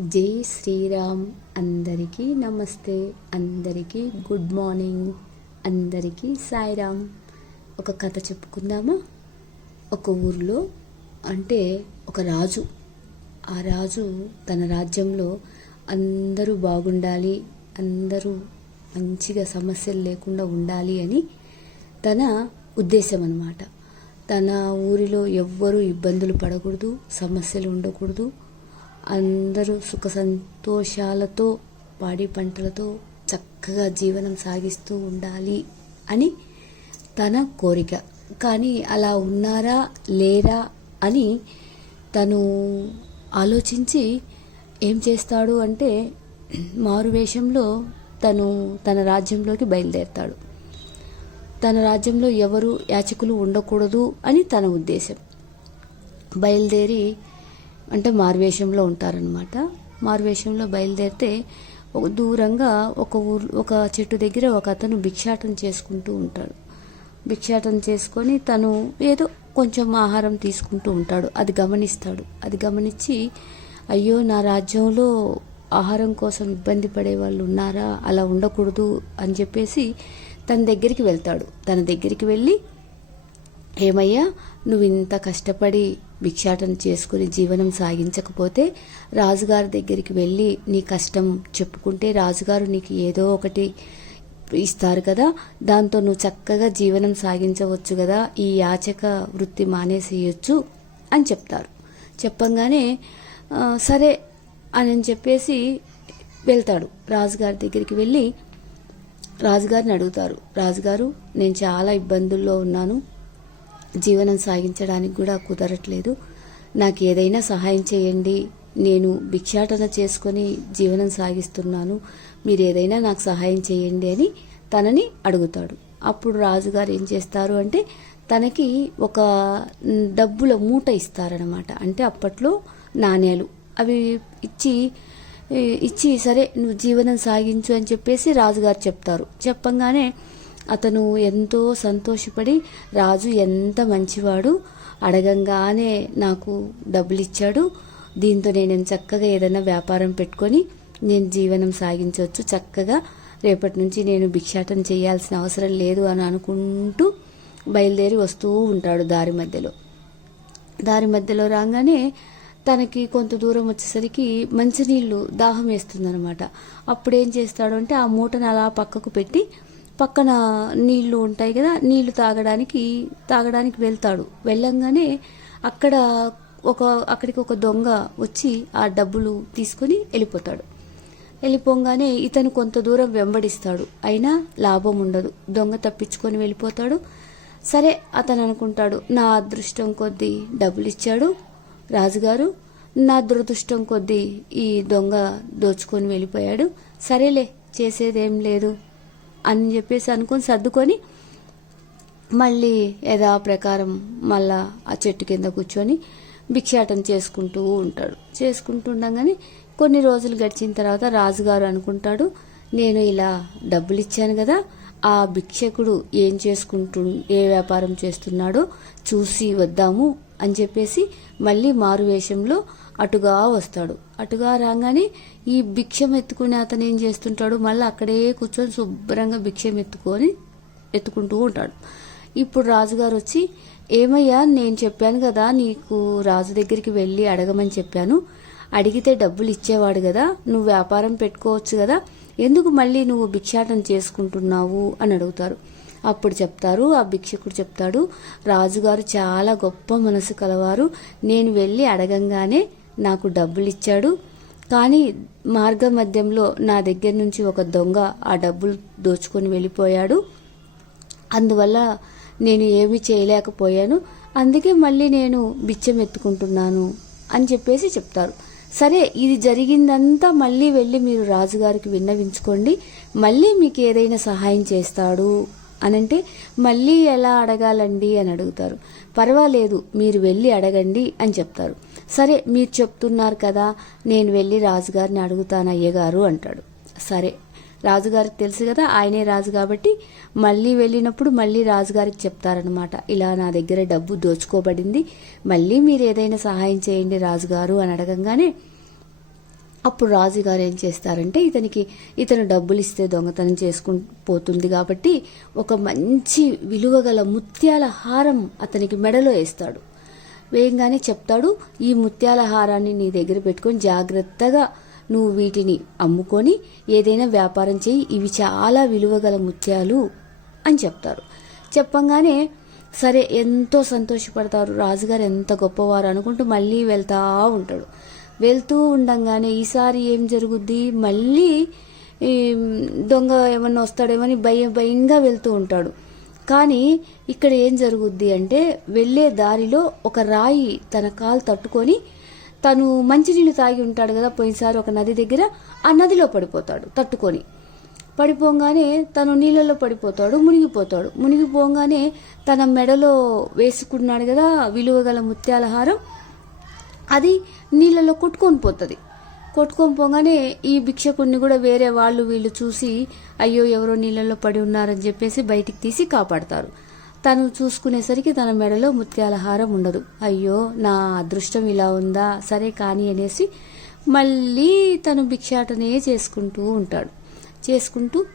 జై శ్రీరామ్ అందరికీ నమస్తే అందరికీ గుడ్ మార్నింగ్ అందరికీ సాయిరామ్. ఒక కథ చెప్పుకుందామా? ఒక ఊర్లో అంటే ఒక రాజు. ఆ రాజు తన రాజ్యంలో అందరూ బాగుండాలి అందరూ మంచిగా సమస్యలు లేకుండా ఉండాలి అని తన ఉద్దేశం అన్నమాట. తన ఊరిలో ఎవ్వరూ ఇబ్బందులు పడకూడదు సమస్యలు ఉండకూడదు అందరూ సుఖ సంతోషాలతో పాడి పంటలతో చక్కగా జీవనం సాగిస్తూ ఉండాలి అని తన కోరిక. కానీ అలా ఉన్నారా లేరా అని తను ఆలోచించి ఏం చేస్తాడు అంటే మారువేషంలో తను తన రాజ్యంలోకి బయలుదేరతాడు. తన రాజ్యంలో ఎవరు యాచకులు ఉండకూడదు అని తన ఉద్దేశం. బయలుదేరి అంటే మారువేషంలో ఉంటారనమాట మారువేషంలో బయలుదేరితే ఒక దూరంగా ఒక ఊరు ఒక చెట్టు దగ్గర ఒక అతను భిక్షాటం చేసుకుంటూ ఉంటాడు. భిక్షాటం చేసుకొని తను ఏదో కొంచెం ఆహారం తీసుకుంటూ ఉంటాడు. అది గమనిస్తాడు. అది గమనించి అయ్యో నా రాజ్యంలో ఆహారం కోసం ఇబ్బంది పడే వాళ్ళు ఉన్నారా? అలా ఉండకూడదు అని చెప్పేసి తన దగ్గరికి వెళ్తాడు. తన దగ్గరికి వెళ్ళి ఏమయ్యా నువ్వు ఇంత కష్టపడి భిక్షాటన చేసుకుని జీవనం సాగించకపోతే రాజుగారి దగ్గరికి వెళ్ళి నీ కష్టం చెప్పుకుంటే రాజుగారు నీకు ఏదో ఒకటి ఇస్తారు కదా దాంతో నువ్వు చక్కగా జీవనం సాగించవచ్చు కదా ఈ యాచక వృత్తి మానేసేయచ్చు అని చెప్తారు. చెప్పంగానే సరే అని చెప్పేసి వెళ్తాడు. రాజుగారి దగ్గరికి వెళ్ళి రాజుగారిని అడుగుతారు. రాజుగారు నేను చాలా ఇబ్బందుల్లో ఉన్నాను. జీవనం సాగించడానికి కూడా కుదరట్లేదు. నాకు ఏదైనా సహాయం చేయండి. నేను భిక్షాటన చేసుకొని జీవనం సాగిస్తున్నాను. మీరు ఏదైనా నాకు సహాయం చేయండి అని తనని అడుగుతాడు. అప్పుడు రాజుగారు ఏం చేస్తారు అంటే తనకి ఒక డబ్బుల మూట ఇస్తారనమాట అంటే అప్పట్లో నాణేలు. అవి ఇచ్చి ఇచ్చి సరే నువ్వు జీవనం సాగించు అని చెప్పేసి రాజుగారు చెప్తారు. చెప్పంగానే అతను ఎంతో సంతోషపడి రాజు ఎంత మంచివాడు అడగంగానే నాకు డబ్బులు ఇచ్చాడు దీంతో నేను చక్కగా ఏదైనా వ్యాపారం పెట్టుకొని నేను జీవనం సాగించవచ్చు చక్కగా రేపటి నుంచి నేను భిక్షాటం చేయాల్సిన అవసరం లేదు అని అనుకుంటూ బయలుదేరి వస్తూ ఉంటాడు దారి మధ్యలో. దారి మధ్యలో రాగానే తనకి కొంత దూరం వచ్చేసరికి మంచినీళ్ళు దాహం వేస్తుందనమాట అప్పుడు ఏం చేస్తాడు అంటే ఆ మూటను అలా పక్కకు పెట్టి పక్కన నీళ్ళు ఉంటాయి కదా నీళ్ళు తాగడానికి తాగడానికి వెళ్తాడు. వెళ్ళంగానే అక్కడ ఒక అక్కడికి ఒక దొంగ వచ్చి ఆ డబ్బులు తీసుకొని వెళ్ళిపోతాడు. వెళ్ళిపోగానే ఇతను కొంత దూరం వెంబడిస్తాడు. అయినా లాభం ఉండదు. దొంగ తప్పించుకొని వెళ్ళిపోతాడు. సరే అతను అనుకుంటాడు నా అదృష్టం కొద్దీ డబ్బులు ఇచ్చాడు రాజుగారు. నా దురదృష్టం కొద్దీ ఈ దొంగ దోచుకొని వెళ్ళిపోయాడు. సరేలే చేసేదేం లేదు. అని చెప్పేసి అనుకొని సర్దుకొని మళ్ళీ యథా ప్రకారం మళ్ళా ఆ చెట్టు కింద కూర్చొని భిక్షాటం చేసుకుంటూ ఉంటాడు. చేసుకుంటుండగానే కొన్ని రోజులు గడిచిన తర్వాత రాజుగారు అనుకుంటాడు నేను ఇలా డబ్బులు ఇచ్చాను కదా ఆ భిక్షకుడు ఏం చేసుకుంటు ఏ వ్యాపారం చేస్తున్నాడో చూసి వద్దాము అని చెప్పేసి మళ్ళీ మారువేషంలో అటుగా వస్తాడు. అటుగా రాగానే ఈ భిక్షం ఎత్తుకునే అతను ఏం చేస్తుంటాడు? మళ్ళీ అక్కడే కూర్చొని శుభ్రంగా భిక్షం ఎత్తుకొని ఎత్తుకుంటూ ఉంటాడు. ఇప్పుడు రాజుగారు వచ్చి ఏమయ్యా నేను చెప్పాను కదా నీకు రాజు దగ్గరికి వెళ్ళి అడగమని చెప్పాను. అడిగితే డబ్బులు ఇచ్చేవాడు కదా నువ్వు వ్యాపారం పెట్టుకోవచ్చు కదా ఎందుకు మళ్ళీ నువ్వు భిక్షాటం చేసుకుంటున్నావు? అని అడుగుతారు. అప్పుడు చెప్తారు ఆ భిక్షకుడు చెప్తాడు రాజుగారు చాలా గొప్ప మనసు కలవారు. నేను వెళ్ళి అడగంగానే నాకు డబ్బులు ఇచ్చాడు కానీ మార్గ మధ్యంలో నా దగ్గర నుంచి ఒక దొంగ ఆ డబ్బులు దోచుకొని వెళ్ళిపోయాడు. అందువల్ల నేను ఏమీ చేయలేకపోయాను. అందుకే మళ్ళీ నేను బిచ్చం ఎత్తుకుంటున్నాను అని చెప్పేసి చెప్తారు. సరే ఇది జరిగిందంతా మళ్ళీ వెళ్ళి మీరు రాజుగారికి విన్నవించుకోండి. మళ్ళీ మీకు ఏదైనా సహాయం చేస్తాడు. అనంటే మళ్ళీ ఎలా అడగాలండి? అని అడుగుతారు. పర్వాలేదు మీరు వెళ్ళి అడగండి అని చెప్తారు. సరే మీరు చెప్తున్నారు కదా నేను వెళ్ళి రాజుగారిని అడుగుతాను అయ్యగారు అంటాడు. సరే రాజుగారికి తెలుసు కదా ఆయనే రాజు కాబట్టి మళ్ళీ వెళ్ళినప్పుడు మళ్ళీ రాజుగారికి చెప్తారనమాట ఇలా నా దగ్గర డబ్బు దోచుకోబడింది మళ్ళీ మీరు ఏదైనా సహాయం చేయండి రాజుగారు అని అడగంగానే అప్పుడు రాజుగారు ఏం చేస్తారంటే ఇతనికి ఇతను డబ్బులు ఇస్తే దొంగతనం చేసుకుని పోతుంది కాబట్టి ఒక మంచి విలువగల ముత్యాల హారం అతనికి మెడలో వేస్తాడు. వేయంగానే చెప్తాడు ఈ ముత్యాల హారాన్ని నీ దగ్గర పెట్టుకొని జాగ్రత్తగా నువ్వు వీటిని అమ్ముకొని ఏదైనా వ్యాపారం చేయి ఇవి చాలా విలువగల ముత్యాలు అని చెప్తారు. చెప్పంగానే సరే ఎంతో సంతోషపడతారు. రాజుగారు ఎంత గొప్పవారు అనుకుంటూ మళ్ళీ వెళ్తా ఉంటాడు. వెళ్తూ ఉండంగానే ఈసారి ఏం జరుగుద్ది? మళ్ళీ దొంగ ఏమన్నా వస్తాడేమని భయం భయంగా వెళ్తూ ఉంటాడు. కానీ ఇక్కడ ఏం జరుగుద్ది అంటే వెళ్ళే దారిలో ఒక రాయి తన కాలు తట్టుకొని తను మంచినీళ్ళు తాగి ఉంటాడు కదా పోయినసారి ఒక నది దగ్గర ఆ నదిలో పడిపోతాడు తట్టుకొని. పడిపోగానే తను నీళ్ళలో పడిపోతాడు మునిగిపోతాడు. మునిగిపోగానే తన మెడలో వేసుకున్నాడు కదా విలువగల ముత్యాల హారం అది నీళ్ళలో కొట్టుకొని పోతుంది. కొట్టుకొని పోగానే ఈ భిక్షకుడిని కూడా వేరే వాళ్ళు వీళ్ళు చూసి అయ్యో ఎవరో నీళ్ళలో పడి ఉన్నారని చెప్పేసి బయటికి తీసి కాపాడతారు. తను చూసుకునేసరికి తన మెడలో ముత్యాల హారం ఉండదు. అయ్యో నా అదృష్టం ఇలా ఉందా? సరే కానీ అనేసి మళ్ళీ తను భిక్షాటనే చేసుకుంటూ ఉంటాడు. చేసుకుంటూ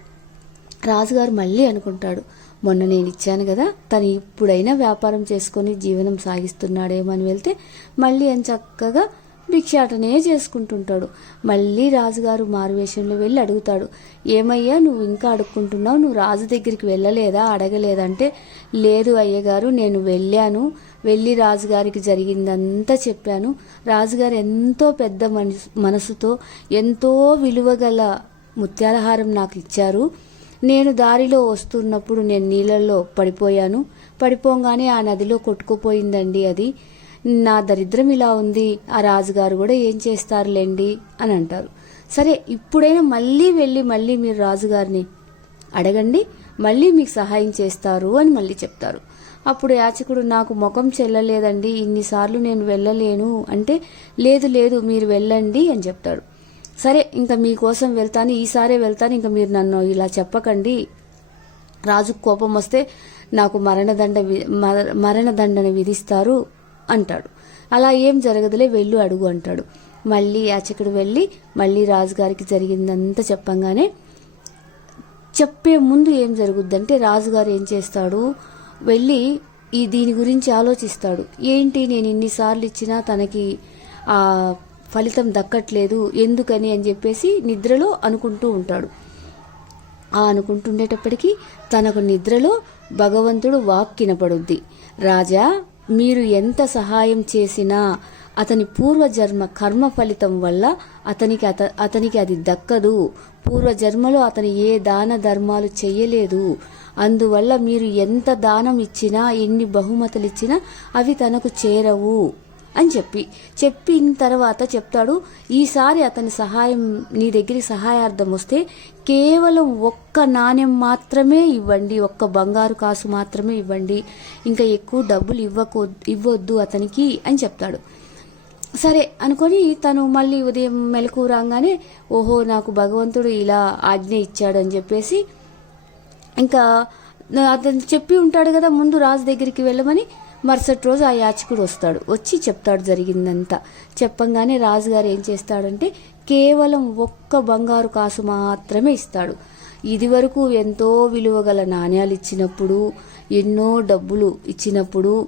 రాజుగారు మళ్ళీ అనుకుంటాడు మొన్న నేను ఇచ్చాను కదా తను ఇప్పుడైనా వ్యాపారం చేసుకొని జీవనం సాగిస్తున్నాడేమో అని వెళ్తే మళ్ళీ అని చక్కగా భిక్షాటనే చేసుకుంటుంటాడు. మళ్ళీ రాజుగారు మారువేషంలో వెళ్ళి అడుగుతాడు ఏమయ్యా నువ్వు ఇంకా అడుక్కుంటున్నావు? నువ్వు రాజు దగ్గరికి వెళ్ళలేదా? అడగలేదంటే లేదు అయ్యగారు నేను వెళ్ళాను. వెళ్ళి రాజుగారికి జరిగిందంతా చెప్పాను. రాజుగారు ఎంతో పెద్ద మనసు మనసుతో ఎంతో విలువగల ముత్యాలహారం నాకు ఇచ్చారు. నేను దారిలో వస్తున్నప్పుడు నేను నీళ్ళల్లో పడిపోయాను. పడిపోగానే ఆ నదిలో కొట్టుకుపోయిందండి అది. నా దరిద్రం ఇలా ఉంది. ఆ రాజుగారు కూడా ఏం చేస్తారులేండి అని అంటారు. సరే ఇప్పుడైనా మళ్ళీ వెళ్ళి మళ్ళీ మీరు రాజుగారిని అడగండి. మళ్ళీ మీకు సహాయం చేస్తారు అని మళ్ళీ చెప్తారు. అప్పుడు యాచకుడు నాకు ముఖం చెల్లలేదండి. ఇన్నిసార్లు నేను వెళ్ళలేను అంటే లేదు లేదు మీరు వెళ్ళండి అని చెప్తాడు. సరే ఇంకా మీకోసం వెళ్తాను ఈసారే వెళ్తాను ఇంకా మీరు నన్ను ఇలా చెప్పకండి. రాజుకు కోపం వస్తే నాకు మరణదండ వి- మరణదండన విధిస్తారు అంటాడు. అలా ఏం జరగదులే వెళ్ళు అడుగు అంటాడు. మళ్ళీ యాచకుడు వెళ్ళి మళ్ళీ రాజుగారికి జరిగిందంతా చెప్పంగానే చెప్పే ముందు ఏం జరుగుద్దంటే రాజుగారు ఏం చేస్తాడు? వెళ్ళి ఈ దీని గురించి ఆలోచిస్తాడు. ఏంటి నేను ఇన్నిసార్లు ఇచ్చినా తనకి ఫలితం దక్కట్లేదు ఎందుకని అని చెప్పేసి నిద్రలో అనుకుంటూ ఉంటాడు. ఆ అనుకుంటుండేటప్పటికీ తనకు నిద్రలో భగవంతుడు వాక్ కినపడుద్ది రాజా మీరు ఎంత సహాయం చేసినా అతని పూర్వజన్మ కర్మ ఫలితం వల్ల అతనికి అత అతనికి అది దక్కదు. పూర్వజన్మలో అతను ఏ దాన ధర్మాలు చేయలేదు. అందువల్ల మీరు ఎంత దానం ఇచ్చినా ఎన్ని బహుమతులు ఇచ్చినా అవి తనకు చేరవు. అని చెప్పి. చెప్పిన తర్వాత చెప్తాడు ఈసారి అతని సహాయం నీ దగ్గరికి సహాయార్థం వస్తే కేవలం ఒక్క నాణ్యం మాత్రమే ఇవ్వండి ఒక్క బంగారు కాసు మాత్రమే ఇవ్వండి. ఇంకా ఎక్కువ డబ్బులు ఇవ్వకో ఇవ్వద్దు అతనికి అని చెప్తాడు. సరే అనుకొని తను మళ్ళీ ఉదయం మెలకు రాగానే ఓహో నాకు భగవంతుడు ఇలా ఆజ్ఞ ఇచ్చాడు అని చెప్పేసి ఇంకా అతను చెప్పి ఉంటాడు కదా ముందు రాజు దగ్గరికి వెళ్ళమని మరుసటి రోజు ఆ యాచకుడు వస్తాడు. వచ్చి చెప్తాడు జరిగిందంతా. చెప్పంగానే రాజుగారు ఏం చేస్తాడంటే కేవలం ఒక్క బంగారు కాసు మాత్రమే ఇస్తాడు. ఇదివరకు ఎంతో విలువగల నాణ్యాలు ఇచ్చినప్పుడు ఎన్నో డబ్బులు ఇచ్చినప్పుడు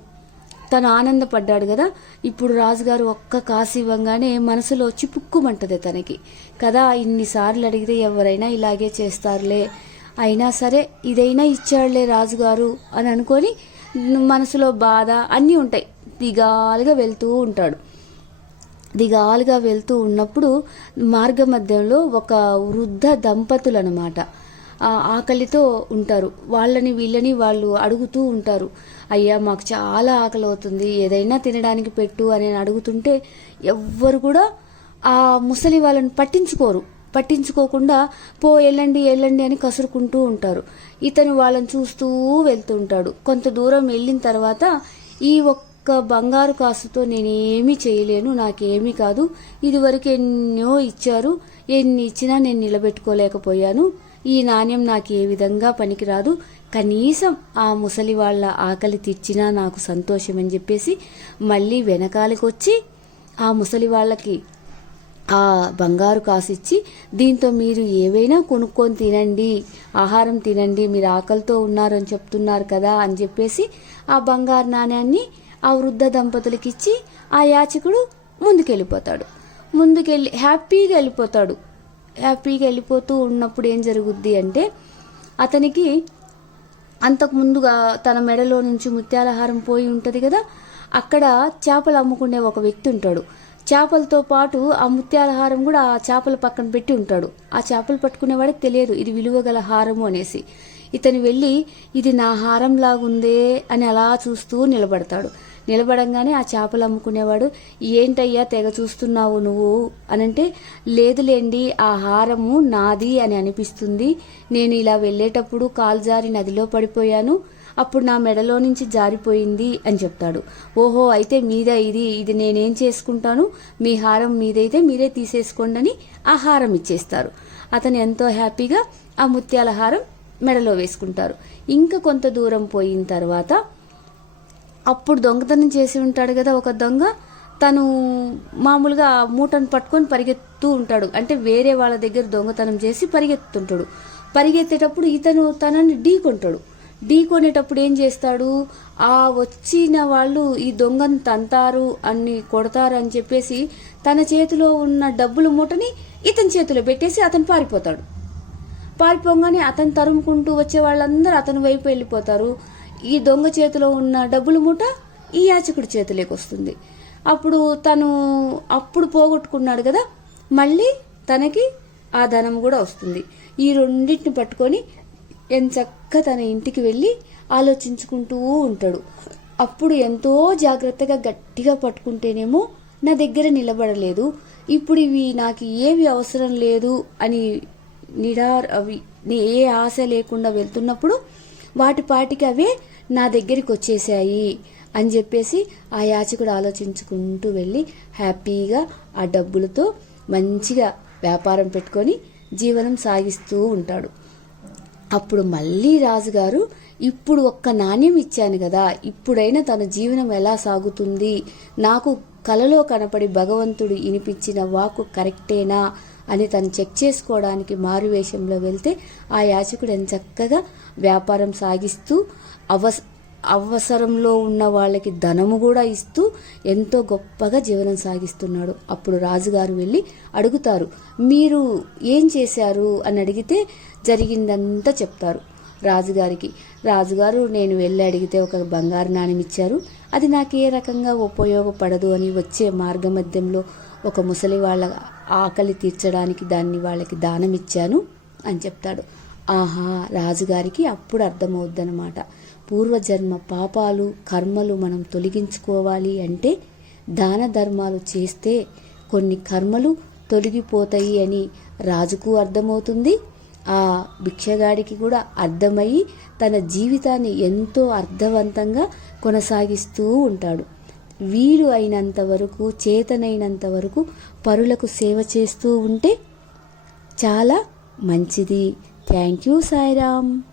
తను ఆనందపడ్డాడు కదా. ఇప్పుడు రాజుగారు ఒక్క కాసు ఇవ్వంగానే మనసులో చిపుక్కుమంటది తనకి. కదా ఇన్నిసార్లు అడిగితే ఎవరైనా ఇలాగే చేస్తారులే. అయినా సరే ఇదైనా ఇచ్చాడులే రాజుగారు అని అనుకొని మనసులో బాధ అన్నీ ఉంటాయి. దిగాలుగా వెళ్తూ ఉంటాడు. దిగాలుగా వెళ్తూ ఉన్నప్పుడు మార్గ మధ్యంలో ఒక వృద్ధ దంపతులు అనమాట ఆకలితో ఉంటారు. వాళ్ళని వీళ్ళని వాళ్ళు అడుగుతూ ఉంటారు. అయ్యా మాకు చాలా ఆకలి అవుతుంది ఏదైనా తినడానికి పెట్టు అని అడుగుతుంటే ఎవ్వరు కూడా ఆ ముసలి వాళ్ళని పట్టించుకోరు. పట్టించుకోకుండా పో వెళ్ళండి వెళ్ళండి అని కసురుకుంటూ ఉంటారు. ఇతను వాళ్ళని చూస్తూ వెళ్తూ ఉంటాడు. కొంత దూరం వెళ్ళిన తర్వాత ఈ ఒక్క బంగారు కాసుతో నేనేమీ చేయలేను నాకేమీ కాదు. ఇదివరకు ఎన్నో ఇచ్చారు ఎన్ని ఇచ్చినా నేను నిలబెట్టుకోలేకపోయాను. ఈ నాణ్యం నాకు ఏ విధంగా పనికిరాదు. కనీసం ఆ ముసలి వాళ్ళ ఆకలి తీర్చినా నాకు సంతోషం అని చెప్పేసి మళ్ళీ వెనకాలకొచ్చి ఆ ముసలి వాళ్ళకి ఆ బంగారు కాసిచ్చి దీంతో మీరు ఏవైనా కొనుక్కొని తినండి ఆహారం తినండి మీరు ఆకలితో ఉన్నారని చెప్తున్నారు కదా అని చెప్పేసి ఆ బంగారు నాణ్యాన్ని ఆ వృద్ధ దంపతులకి ఇచ్చి ఆ యాచకుడు ముందుకెళ్ళిపోతాడు. ముందుకెళ్ళి హ్యాపీగా వెళ్ళిపోతాడు. హ్యాపీగా వెళ్ళిపోతూ ఉన్నప్పుడు ఏం జరుగుద్ది అంటే అతనికి అంతకు ముందుగా తన మెడలో నుంచి ముత్యాలహారం పోయి ఉంటుంది కదా అక్కడ చేపలు అమ్ముకునే ఒక వ్యక్తి ఉంటాడు. చేపలతో పాటు ఆ ముత్యాల హారం కూడా ఆ చేపల పక్కన పెట్టి ఉంటాడు. ఆ చేపలు పట్టుకునేవాడికి తెలియదు ఇది విలువ గల హారము అనేసి. ఇతను వెళ్ళి ఇది నా హారం లాగుందే అని అలా చూస్తూ నిలబడతాడు. నిలబడంగానే ఆ చేపలు అమ్ముకునేవాడు ఏంటయ్యా తెగ చూస్తున్నావు నువ్వు? అనంటే లేదులేండి ఆ హారము నాది అని అనిపిస్తుంది. నేను ఇలా వెళ్ళేటప్పుడు కాలుజారి నదిలో పడిపోయాను. అప్పుడు నా మెడలో నుంచి జారిపోయింది అని చెప్తాడు. ఓహో అయితే మీదే ఇది ఇది నేనేం చేసుకుంటాను? మీ హారం మీదైతే మీరే తీసేసుకోండి అని ఆ హారం ఇచ్చేస్తారు. అతను ఎంతో హ్యాపీగా ఆ ముత్యాల హారం మెడలో వేసుకుంటారు. ఇంకా కొంత దూరం పోయిన తర్వాత అప్పుడు దొంగతనం చేసి ఉంటాడు కదా ఒక దొంగ. తను మామూలుగా మూటను పట్టుకొని పరిగెత్తు ఉంటాడు. అంటే వేరే వాళ్ళ దగ్గర దొంగతనం చేసి పరిగెత్తుంటాడు. పరిగెత్తేటప్పుడు ఇతను తనని ఢీకొంటాడు. ఢీ కొనేటప్పుడు ఏం చేస్తాడు? ఆ వచ్చిన వాళ్ళు ఈ దొంగను తంతారు అని కొడతారు అని చెప్పేసి తన చేతిలో ఉన్న డబ్బుల మూటని ఇతని చేతిలో పెట్టేసి అతను పారిపోతాడు. పారిపోగానే అతను తరుముకుంటూ వచ్చే వాళ్ళందరూ అతని వైపు వెళ్ళిపోతారు. ఈ దొంగ చేతిలో ఉన్న డబ్బుల మూట ఈ యాచకుడి చేతిలోకి వస్తుంది. అప్పుడు తను అప్పుడు పోగొట్టుకున్నాడు కదా మళ్ళీ తనకి ఆ ధనం కూడా వస్తుంది. ఈ రెండింటిని పట్టుకొని ఎంచక్క తన ఇంటికి వెళ్ళి ఆలోచించుకుంటూ ఉంటాడు. అప్పుడు ఎంతో జాగ్రత్తగా గట్టిగా పట్టుకుంటేనేమో నా దగ్గర నిలబడలేదు. ఇప్పుడు ఇవి నాకు ఏవి అవసరం లేదు అని నిడార్ అవి ఏ ఆశ లేకుండా వెళ్తున్నప్పుడు వాటి పాటికి అవే నా దగ్గరికి వచ్చేసాయి అని చెప్పేసి ఆ యాచకుడు ఆలోచించుకుంటూ వెళ్ళి హ్యాపీగా ఆ డబ్బులతో మంచిగా వ్యాపారం పెట్టుకొని జీవనం సాగిస్తూ ఉంటాడు. అప్పుడు మళ్ళీ రాజుగారు ఇప్పుడు ఒక్క నాణ్యం ఇచ్చాను కదా ఇప్పుడైనా తన జీవనం ఎలా సాగుతుంది? నాకు కలలో కనపడి భగవంతుడు ఇనిపించిన వాకు కరెక్టేనా? అని తను చెక్ చేసుకోవడానికి మారువేషంలో వెళ్తే ఆ యాచకుడు ఎంచక్కగా వ్యాపారం సాగిస్తూ అవస్ అవసరంలో ఉన్న వాళ్ళకి ధనము కూడా ఇస్తూ ఎంతో గొప్పగా జీవనం సాగిస్తున్నాడు. అప్పుడు రాజుగారు వెళ్ళి అడుగుతారు మీరు ఏం చేశారు? అని అడిగితే జరిగిందంతా చెప్తారు రాజుగారికి. రాజుగారు నేను వెళ్ళి అడిగితే ఒక బంగారు నాణ్యం ఇచ్చారు. అది నాకు ఏ రకంగా ఉపయోగపడదు అని వచ్చే మార్గమధ్యంలో ఒక ముసలి వాళ్ళ ఆకలి తీర్చడానికి దాన్ని వాళ్ళకి దానం ఇచ్చాను అని చెప్తాడు. ఆహా రాజుగారికి అప్పుడు అర్థమవుద్దనమాట పూర్వజన్మ పాపాలు కర్మలు మనం తొలగించుకోవాలి అంటే దాన ధర్మాలు చేస్తే కొన్ని కర్మలు తొలగిపోతాయి అని రాజుకు అర్థమవుతుంది. ఆ భిక్షగాడికి కూడా అర్థమయ్యి తన జీవితాన్ని ఎంతో అర్థవంతంగా కొనసాగిస్తూ ఉంటాడు. వీలు అయినంత వరకు చేతనైనంత వరకు పరులకు సేవ చేస్తూ ఉంటే చాలా మంచిది. Thank you Sairam.